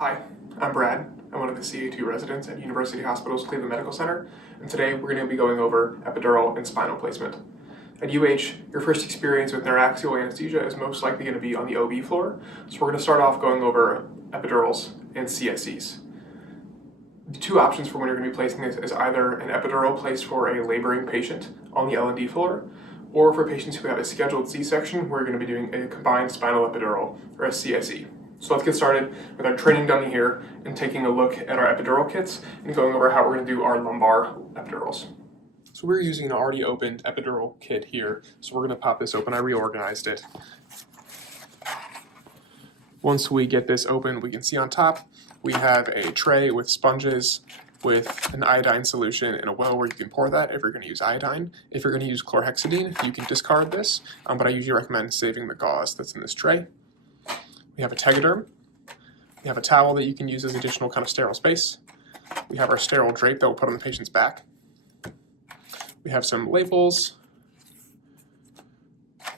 Hi, I'm Brad. I'm one of the CA2 residents at University Hospital's Cleveland Medical Center, and today we're going to be going over epidural and spinal placement. At UH, your first experience with neuroaxial anesthesia is most likely going to be on the OB floor, so we're going to start off going over epidurals and CSEs. The two options for when you're going to be placing this is either an epidural placed for a laboring patient on the L&D floor, or for patients who have a scheduled C-section, we're going to be doing a combined spinal epidural, or a CSE. So let's get started with our training dummy here and taking a look at our epidural kits and going over how we're going to do our lumbar epidurals. So we're using an already opened epidural kit here, so we're going to pop this open. I reorganized it. Once we get this open, we can see on top we have a tray with sponges with an iodine solution in a well where you can pour that if you're going to use iodine. If you're going to use chlorhexidine, you can discard this, but I usually recommend saving the gauze that's in this tray. We have a tegaderm. We have a towel that you can use as additional kind of sterile space. We have our sterile drape that we'll put on the patient's back. We have some labels.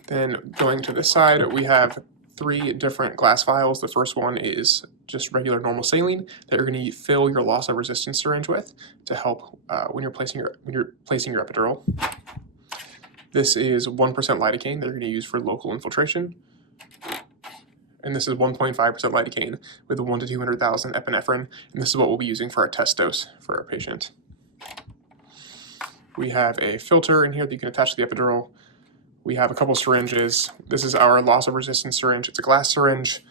Then going to this side, we have 3 different glass vials. The first one is just regular normal saline that you're going to fill your loss of resistance syringe with to help when you're placing your epidural. This is 1% lidocaine that you're going to use for local infiltration. And this is 1.5% lidocaine with 1 to 200,000 epinephrine, and this is what we'll be using for our test dose for our patient. We have a filter in here that you can attach to the epidural. We have a couple syringes. This is our loss of resistance syringe. It's a glass syringe.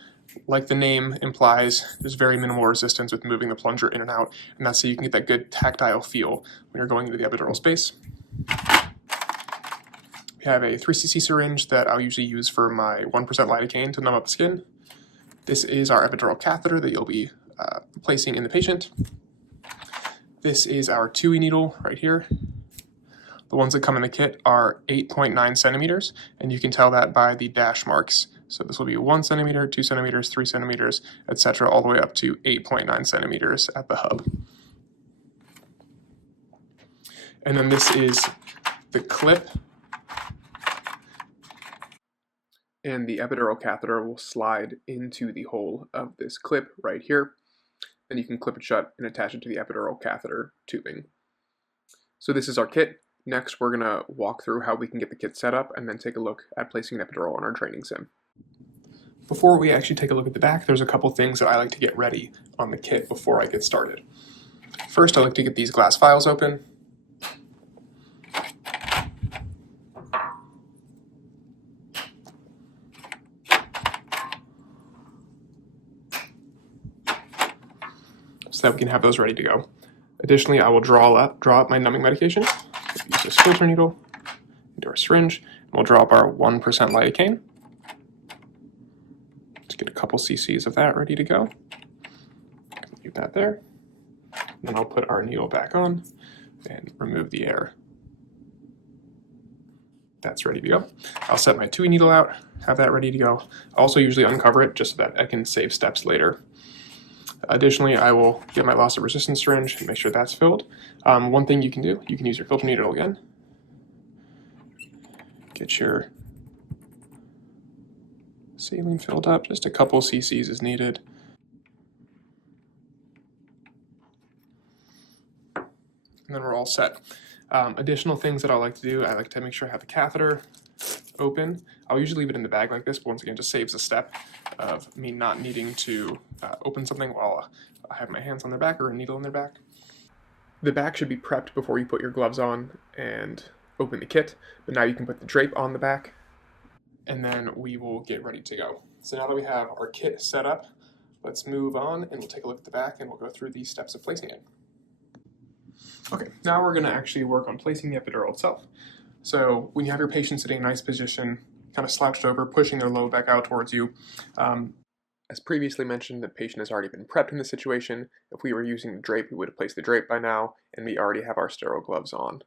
Like the name implies, there's very minimal resistance with moving the plunger in and out, and that's so you can get that good tactile feel when you're going into the epidural space. We have a 3cc syringe that I'll usually use for my 1% lidocaine to numb up the skin. This is our epidural catheter that you'll be placing in the patient. This is our 2E needle right here. The ones that come in the kit are 8.9 centimeters, and you can tell that by the dash marks. So this will be 1 centimeter, 2 centimeters, 3 centimeters, etc., all the way up to 8.9 centimeters at the hub. And then this is the clip. And the epidural catheter will slide into the hole of this clip right here. Then you can clip it shut and attach it to the epidural catheter tubing. So this is our kit. Next, we're going to walk through how we can get the kit set up and then take a look at placing an epidural on our training sim. Before we actually take a look at the back, there's a couple things that I like to get ready on the kit before I get started. First, I like to get these glass vials open. So that we can have those ready to go. Additionally, I will draw up my numbing medication. Use this filter needle into our syringe, and we'll draw up our 1% lidocaine. Let's get a couple cc's of that ready to go. Leave that there. Then I'll put our needle back on and remove the air. That's ready to go. I'll set my 2E needle out, have that ready to go. I also usually uncover it just so that I can save steps later. Additionally, I will get my loss of resistance syringe and make sure that's filled. One thing you can do, you can use your filter needle again. Get your saline filled up, just a couple cc's is needed. And then we're all set. Additional things that I like to do, I like to make sure I have the catheter open. I'll usually leave it in the bag like this, but once again, just saves a step of me not needing to open something while I have my hands on their back or a needle in their back. The back should be prepped before you put your gloves on and open the kit, but now you can put the drape on the back, and then we will get ready to go. So now that we have our kit set up, let's move on and we'll take a look at the back and we'll go through these steps of placing it. Okay, now we're going to actually work on placing the epidural itself. So when you have your patient sitting in a nice position, kind of slouched over, pushing their lobe back out towards you, as previously mentioned, the patient has already been prepped in this situation. If we were using the drape, we would have placed the drape by now, and we already have our sterile gloves on.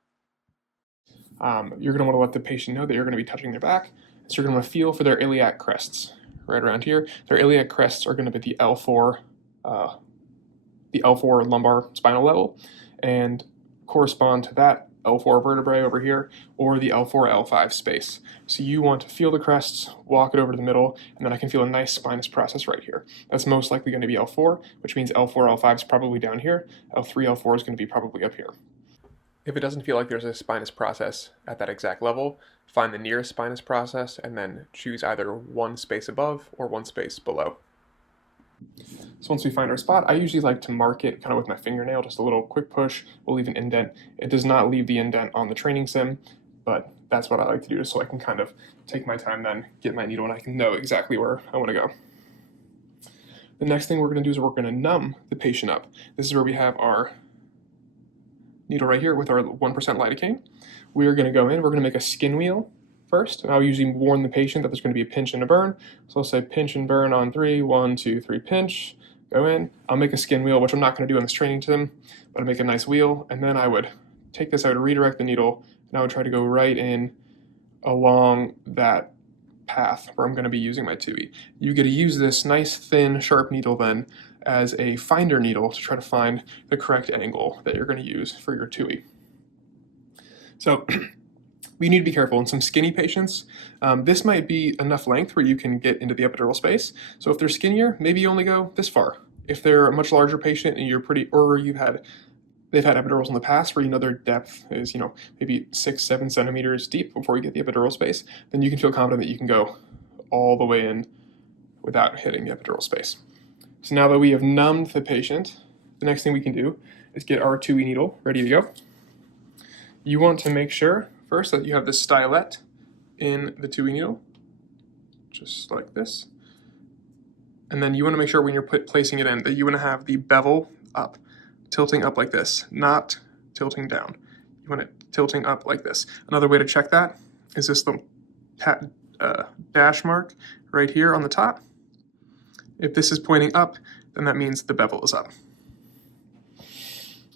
You're going to want to let the patient know that you're going to be touching their back, so you're going to want to feel for their iliac crests right around here. Their iliac crests are going to be the L4 lumbar spinal level, and correspond to that L4 vertebrae over here, or the L4, L5 space. So you want to feel the crests, walk it over to the middle, and then I can feel a nice spinous process right here. That's most likely going to be L4, which means L4, L5 is probably down here. L3, L4 is going to be probably up here. If it doesn't feel like there's a spinous process at that exact level, find the nearest spinous process and then choose either one space above or one space below. So once we find our spot, I usually like to mark it kind of with my fingernail, just a little quick push, we'll leave an indent. It does not leave the indent on the training sim, but that's what I like to do, just so I can kind of take my time then, get my needle, and I can know exactly where I want to go. The next thing we're going to do is we're going to numb the patient up. This is where we have our needle right here with our 1% lidocaine. We're going to go in, we're going to make a skin wheel first, and I'll usually warn the patient that there's going to be a pinch and a burn. So I'll say pinch and burn on 3, 1, 2, 3, pinch, go in. I'll make a skin wheel, which I'm not going to do in this training sim, but I'll make a nice wheel, and then I would take this, I would redirect the needle, and I would try to go right in along that path where I'm going to be using my TUI. You get to use this nice, thin, sharp needle then as a finder needle to try to find the correct angle that you're going to use for your TUI. So we need to be careful. In some skinny patients, this might be enough length where you can get into the epidural space. So if they're skinnier, maybe you only go this far. If they're a much larger patient and they've had epidurals in the past where you know their depth is, maybe 6-7 centimeters deep before you get the epidural space, then you can feel confident that you can go all the way in without hitting the epidural space. So now that we have numbed the patient, the next thing we can do is get our TUI needle ready to go. You want to make sure first that you have the stylet in the TUI needle, just like this. And then you want to make sure when you're placing it in that you want to have the bevel up, tilting up like this, not tilting down. You want it tilting up like this. Another way to check that is this little dash mark right here on the top. If this is pointing up, then that means the bevel is up.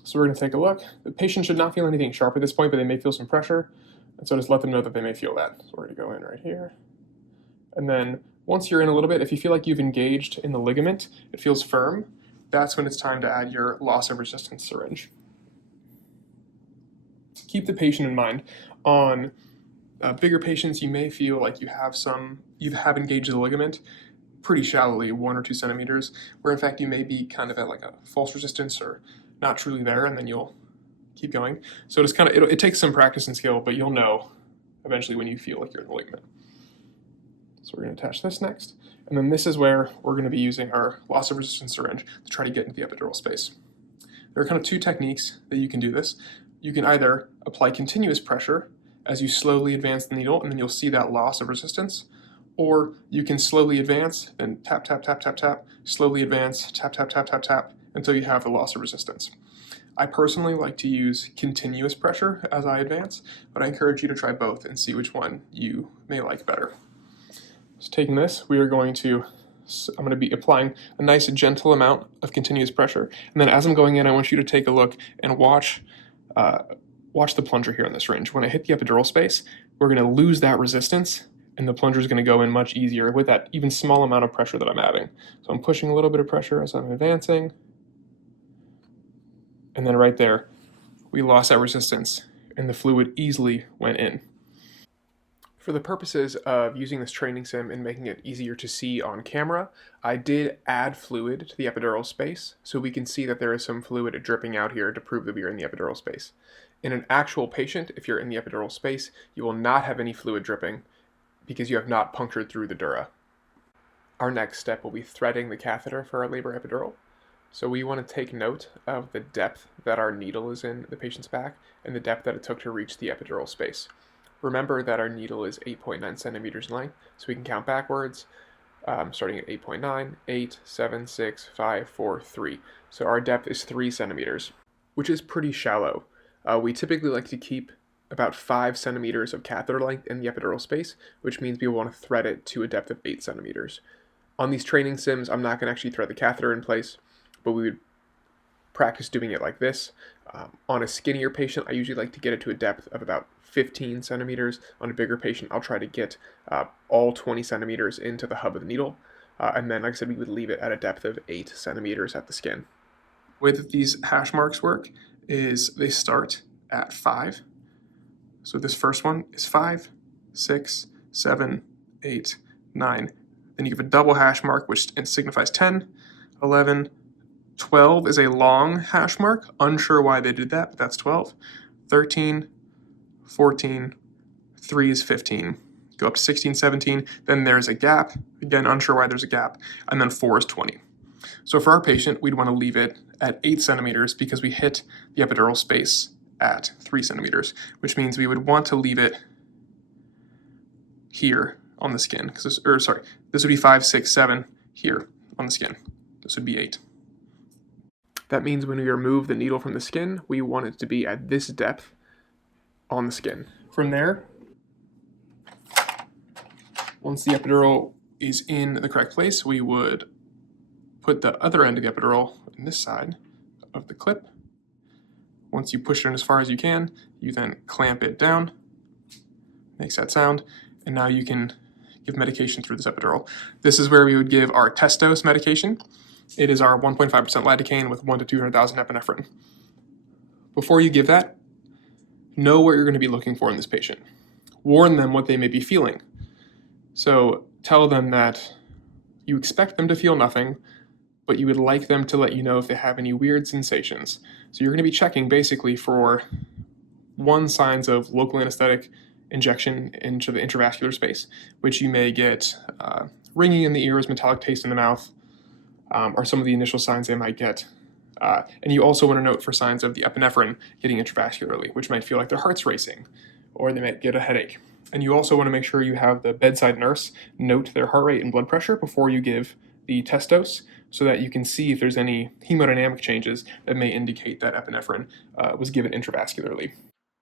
So we're going to take a look. The patient should not feel anything sharp at this point, but they may feel some pressure. And so just let them know that they may feel that. So we're going to go in right here. And then once you're in a little bit, if you feel like you've engaged in the ligament, it feels firm, that's when it's time to add your loss of resistance syringe. Keep the patient in mind. On bigger patients, you may feel like you have engaged the ligament pretty shallowly, 1 or 2 centimeters, where in fact you may be kind of at like a false resistance or not truly there, and then you'll keep going. So it's kind of, it takes some practice and skill, but you'll know eventually when you feel like you're in the ligament. So we're going to attach this next. And then this is where we're going to be using our loss of resistance syringe to try to get into the epidural space. There are kind of 2 techniques that you can do this. You can either apply continuous pressure as you slowly advance the needle, and then you'll see that loss of resistance. Or you can slowly advance, then tap, tap, tap, tap, tap, slowly advance, tap, tap, tap, tap, tap, until you have the loss of resistance. I personally like to use continuous pressure as I advance, but I encourage you to try both and see which one you may like better. So taking this, I'm going to be applying a nice gentle amount of continuous pressure. And then as I'm going in, I want you to take a look and watch the plunger here on this syringe. When I hit the epidural space, we're going to lose that resistance, and the plunger is going to go in much easier with that even small amount of pressure that I'm adding. So I'm pushing a little bit of pressure as I'm advancing. And then right there, we lost that resistance, and the fluid easily went in. For the purposes of using this training sim and making it easier to see on camera, I did add fluid to the epidural space, so we can see that there is some fluid dripping out here to prove that we are in the epidural space. In an actual patient, if you're in the epidural space, you will not have any fluid dripping because you have not punctured through the dura. Our next step will be threading the catheter for our labor epidural. So we want to take note of the depth that our needle is in the patient's back and the depth that it took to reach the epidural space. Remember that our needle is 8.9 centimeters in length, so we can count backwards, starting at 8.9, 8, 7, 6, 5, 4, 3. So our depth is 3 centimeters, which is pretty shallow. We typically like to keep about 5 centimeters of catheter length in the epidural space, which means we want to thread it to a depth of 8 centimeters. On these training sims, I'm not going to actually thread the catheter in place, but we would practice doing it like this. On a skinnier patient, I usually like to get it to a depth of about 15 centimeters. On a bigger patient, I'll try to get all 20 centimeters into the hub of the needle. And then, like I said, we would leave it at a depth of 8 centimeters at the skin. The way that these hash marks work is they start at 5, So this first one is 5, 6, 7, 8, 9. Then you give a double hash mark, which signifies 10, 11, 12 is a long hash mark. Unsure why they did that, but that's 12. 13, 14, 3 is 15. Go up to 16, 17, then there's a gap. Again, unsure why there's a gap. And then 4 is 20. So for our patient, we'd want to leave it at 8 centimeters because we hit the epidural space at 3 centimeters, which means we would want to leave it here on the skin. This would be 5, 6, 7 here on the skin. This would be 8. That means when we remove the needle from the skin, we want it to be at this depth on the skin. From there, once the epidural is in the correct place, we would put the other end of the epidural on this side of the clip. Once you push it in as far as you can, you then clamp it down, makes that sound, and now you can give medication through this epidural. This is where we would give our test dose medication. It is our 1.5% lidocaine with 1 to 200,000 epinephrine. Before you give that, know what you're going to be looking for in this patient. Warn them what they may be feeling. So tell them that you expect them to feel nothing, but you would like them to let you know if they have any weird sensations. So you're going to be checking basically for signs of local anesthetic injection into the intravascular space, which you may get ringing in the ears, metallic taste in the mouth, are some of the initial signs they might get. And you also want to note for signs of the epinephrine getting intravascularly, which might feel like their heart's racing, or they might get a headache. And you also want to make sure you have the bedside nurse note their heart rate and blood pressure before you give the test dose, so that you can see if there's any hemodynamic changes that may indicate that epinephrine was given intravascularly.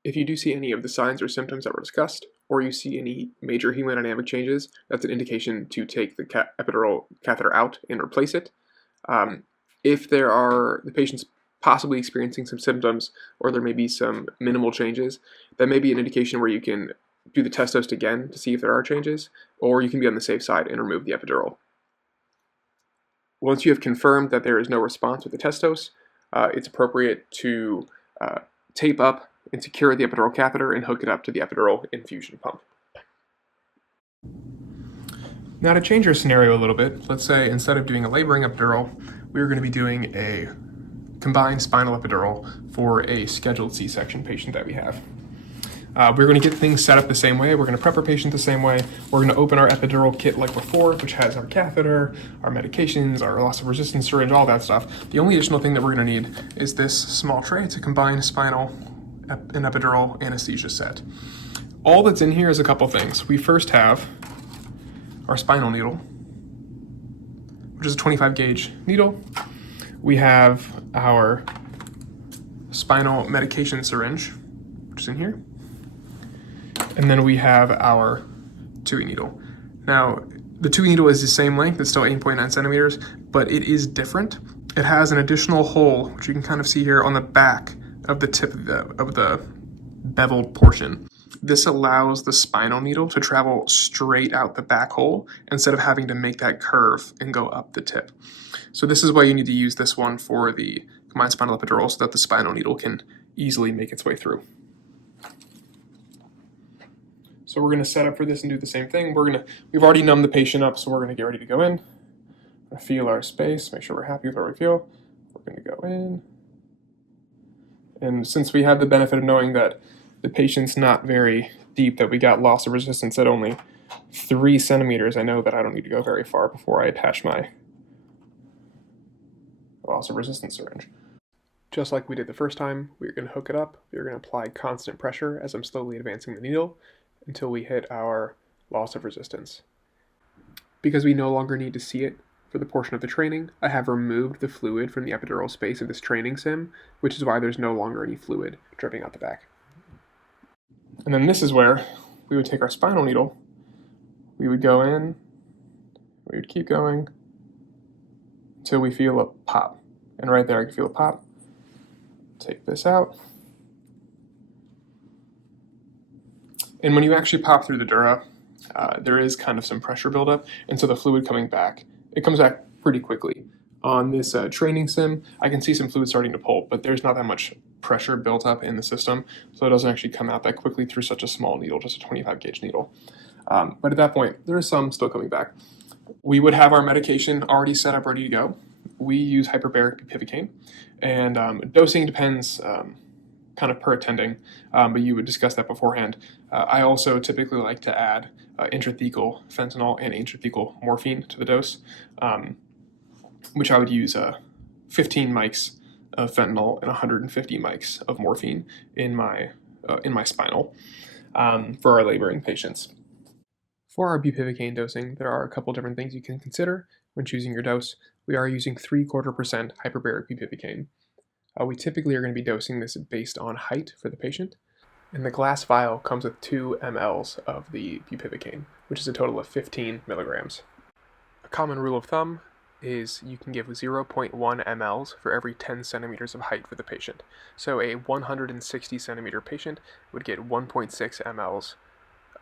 If you do see any of the signs or symptoms that were discussed, or you see any major hemodynamic changes, that's an indication to take the epidural catheter out and replace it. If the patient's possibly experiencing some symptoms, or there may be some minimal changes, that may be an indication where you can do the test dose again to see if there are changes, or you can be on the safe side and remove the epidural. Once you have confirmed that there is no response with the test dose, it's appropriate to tape up and secure the epidural catheter and hook it up to the epidural infusion pump. Now to change our scenario a little bit, let's say instead of doing a laboring epidural, we're going to be doing a combined spinal epidural for a scheduled C-section patient that we have. We're going to get things set up the same way. We're going to prep our patient the same way. We're going to open our epidural kit like before, which has our catheter, our medications, our loss of resistance syringe, all that stuff. The only additional thing that we're going to need is this small tray. It's a combined spinal and epidural anesthesia set. All that's in here is a couple things. We first have our spinal needle, which is a 25 gauge needle. We have our spinal medication syringe, which is in here. And then we have our TUI needle. Now, the TUI needle is the same length, it's still 8.9 centimeters, but it is different. It has an additional hole, which you can kind of see here on the back of the tip of the beveled portion. This allows the spinal needle to travel straight out the back hole instead of having to make that curve and go up the tip. So this is why you need to use this one for the combined spinal epidural, so that the spinal needle can easily make its way through. So we're going to set up for this and do the same thing. We've already numbed the patient up, so we're going to get ready to go in. Feel our space, make sure we're happy with where we feel. We're going to go in. And since we have the benefit of knowing that the patient's not very deep, that we got loss of resistance at only 3 centimeters, I know that I don't need to go very far before I attach my loss of resistance syringe. Just like we did the first time, we're going to hook it up. We're going to apply constant pressure as I'm slowly advancing the needle until we hit our loss of resistance. Because we no longer need to see it for the portion of the training, I have removed the fluid from the epidural space of this training sim, which is why there's no longer any fluid dripping out the back. And then this is where we would take our spinal needle, we would go in, we would keep going until we feel a pop. And right there I can feel a pop. Take this out. And when you actually pop through the dura, there is kind of some pressure buildup, and so the fluid coming back, it comes back pretty quickly. On this training sim, I can see some fluid starting to pulp, but there's not that much pressure built up in the system, so it doesn't actually come out that quickly through such a small needle, just a 25 gauge needle. But at that point, there is some still coming back. We would have our medication already set up, ready to go. We use hyperbaric bupivacaine, and dosing depends kind of per attending, but you would discuss that beforehand. I also typically like to add intrathecal fentanyl and intrathecal morphine to the dose, which I would use 15 mics of fentanyl and 150 mics of morphine in my spinal for our laboring patients. For our bupivacaine dosing, there are a couple different things you can consider when choosing your dose. We are using 0.75% hyperbaric bupivacaine. We typically are going to be dosing this based on height for the patient. And the glass vial comes with 2 mLs of the bupivacaine, which is a total of 15 milligrams. A common rule of thumb is you can give 0.1 mLs for every 10 centimeters of height for the patient. So a 160 centimeter patient would get 1.6 mLs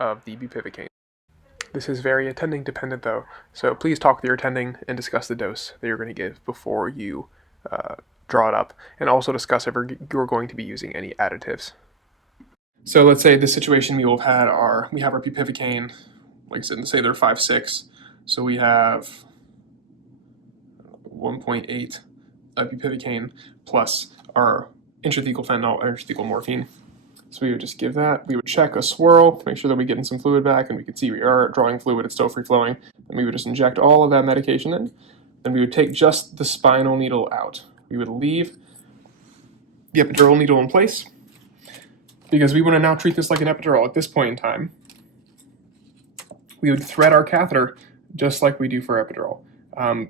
of the bupivacaine. This is very attending dependent though, so please talk with your attending and discuss the dose that you're going to give before you draw it up, and also discuss if you're going to be using any additives. So let's say the situation we will have had we have our bupivacaine, like I said, say they're 5.6, so we have 1.8 of bupivacaine plus our intrathecal fentanyl or intrathecal morphine. So we would just give that. We would check a swirl to make sure that we're getting some fluid back, and we could see we are drawing fluid, it's still free flowing. And we would just inject all of that medication in. Then we would take just the spinal needle out. We would leave the epidural needle in place because we want to now treat this like an epidural at this point in time. We would thread our catheter just like we do for epidural.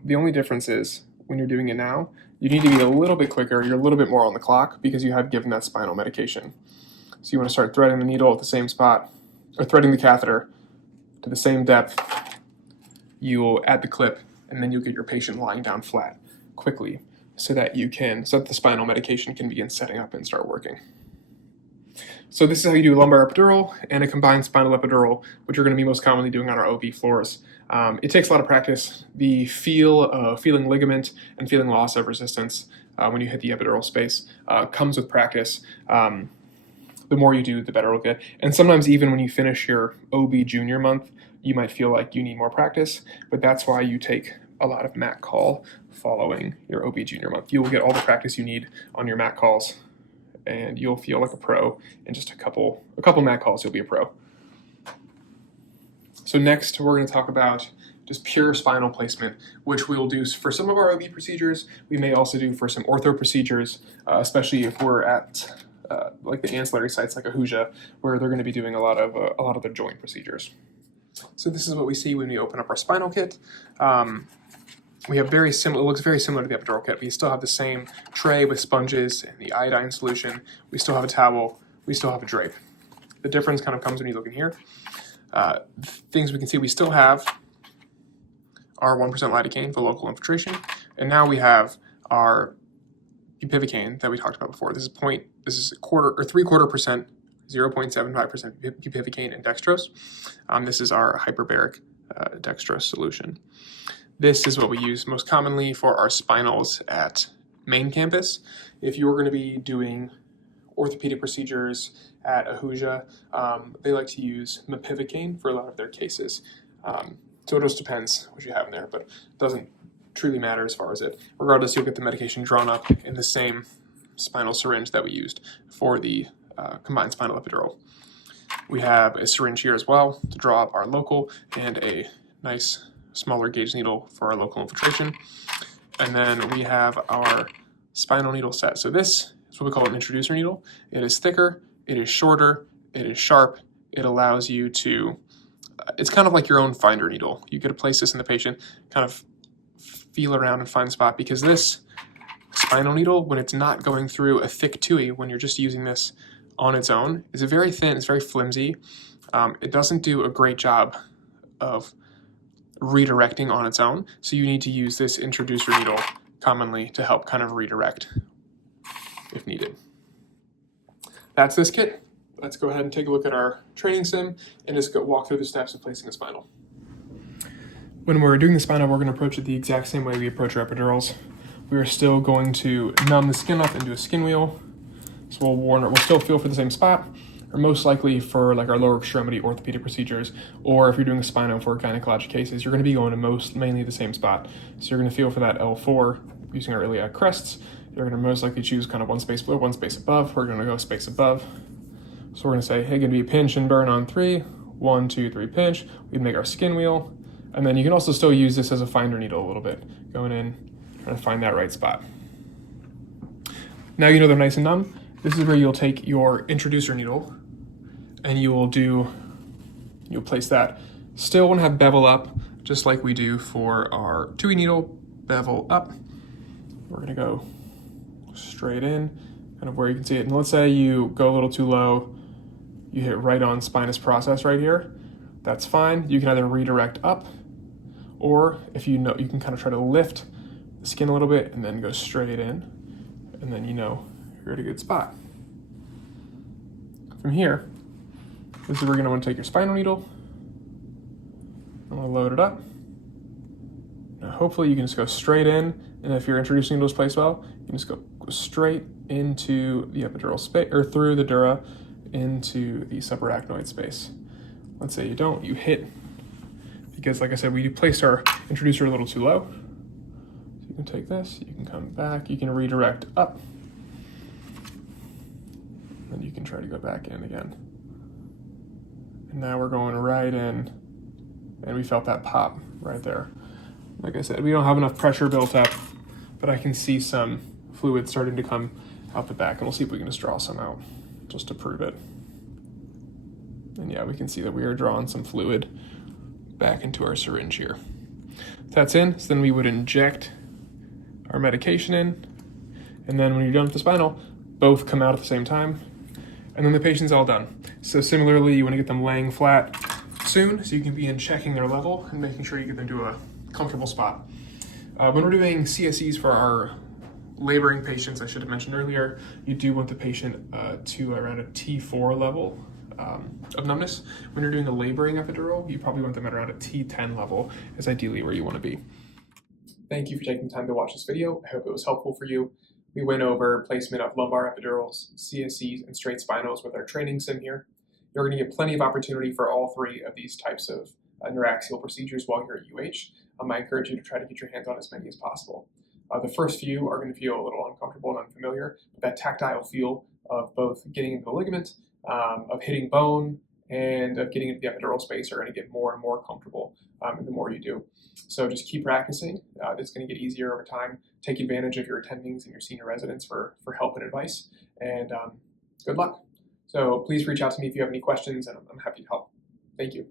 The only difference is when you're doing it now, you need to be a little bit quicker, you're a little bit more on the clock because you have given that spinal medication. So you want to start threading the needle at the same spot, or threading the catheter to the same depth. You'll add the clip, and then you'll get your patient lying down flat quickly so that the spinal medication can begin setting up and start working. So this is how you do a lumbar epidural and a combined spinal epidural, which you're going to be most commonly doing on our OB floors. It takes a lot of practice. The feel of feeling ligament and feeling loss of resistance when you hit the epidural space comes with practice. The more you do, the better it'll get. And sometimes even when you finish your OB junior month, you might feel like you need more practice, but that's why you take a lot of MAC call following your OB junior month. You will get all the practice you need on your MAC calls, and you'll feel like a pro in just a couple MAC calls, you'll be a pro. So next, we're going to talk about just pure spinal placement, which we will do for some of our OB procedures. We may also do for some ortho procedures, especially if we're at like the ancillary sites like Ahuja, where they're going to be doing a lot of the joint procedures. So this is what we see when we open up our spinal kit. We have it looks very similar to the epidural kit. We still have the same tray with sponges and the iodine solution. We still have a towel. We still have a drape. The difference kind of comes when you look in here. Things we can see, we still have our 1% lidocaine for local infiltration, and now we have our bupivacaine that we talked about before. This is 0.75%, 0.75% bupivacaine and dextrose. This is our hyperbaric dextrose solution. This is what we use most commonly for our spinals at main campus. If you're going to be doing orthopedic procedures at Ahuja, they like to use mepivacaine for a lot of their cases. So it just depends what you have in there, but it doesn't truly matter as far as it. Regardless, you'll get the medication drawn up in the same spinal syringe that we used for the combined spinal epidural. We have a syringe here as well to draw up our local, and a nice smaller gauge needle for our local infiltration. And then we have our spinal needle set. So this is what we call an introducer needle. It is thicker, it is shorter, it is sharp. It allows you to, it's kind of like your own finder needle. You get to place this in the patient, kind of feel around and find the spot, because this spinal needle, when it's not going through a thick TUI, when you're just using this on its own, is very thin, it's very flimsy. It doesn't do a great job of redirecting on its own, so you need to use this introducer needle commonly to help kind of redirect if needed. That's this kit. Let's go ahead and take a look at our training sim and just walk through the steps of placing a spinal. When we're doing the spinal, we're going to approach it the exact same way we approach our epidurals. We are still going to numb the skin up and do a skin wheel. So we'll still feel for the same spot, or most likely for like our lower extremity orthopedic procedures, or if you're doing a spinal for gynecologic cases, you're going to be going to mainly the same spot. So you're going to feel for that L4 using our iliac crests. You're going to most likely choose kind of one space below, one space above. We're going to go space above. So we're going to say, hey, going to be pinch and burn on 3. 1, 2, 3, pinch. We can make our skin wheel. And then you can also still use this as a finder needle a little bit, going in, trying to find that right spot. Now you know they're nice and numb. This is where you'll take your introducer needle and you'll place that. Still want to have bevel up, just like we do for our 2E needle, bevel up. We're going to go straight in, kind of where you can see it. And let's say you go a little too low, you hit right on spinous process right here. That's fine. You can either redirect up, or if you know, you can kind of try to lift the skin a little bit and then go straight in, and then you know you're at a good spot. From here, this is where you're going to want to take your spinal needle. I'm going to load it up. Now hopefully you can just go straight in, and if your introducing needle is placed well, you can just go straight into the epidural space, or through the dura into the subarachnoid space. Let's say you don't, you hit, because like I said, we placed our introducer a little too low. So you can take this, you can come back, you can redirect up, and you can try to go back in again. And now we're going right in, and we felt that pop right there. Like I said, we don't have enough pressure built up, but I can see some fluid starting to come out the back, and we'll see if we can just draw some out, just to prove it. And yeah, we can see that we are drawing some fluid back into our syringe here. That's in, so then we would inject our medication in, and then when you're done with the spinal, both come out at the same time, and then the patient's all done. So similarly, you want to get them laying flat soon, so you can begin checking their level and making sure you get them to a comfortable spot. When we're doing CSEs for our laboring patients, I should have mentioned earlier, you do want the patient to around a T4 level of numbness. When you're doing a laboring epidural, you probably want them at around a T10 level, is ideally where you want to be. Thank you for taking the time to watch this video. I hope it was helpful for you. We went over placement of lumbar epidurals, CSEs, and straight spinals with our training sim here. You're going to get plenty of opportunity for all 3 of these types of neuraxial procedures while you're at UH. I encourage you to try to get your hands on as many as possible. The first few are going to feel a little uncomfortable and unfamiliar, but that tactile feel of both getting into the ligament, of hitting bone, and of getting into the epidural space are going to get more and more comfortable the more you do. So just keep practicing. It's going to get easier over time. Take advantage of your attendings and your senior residents for help and advice, and good luck. So please reach out to me if you have any questions, and I'm happy to help. Thank you.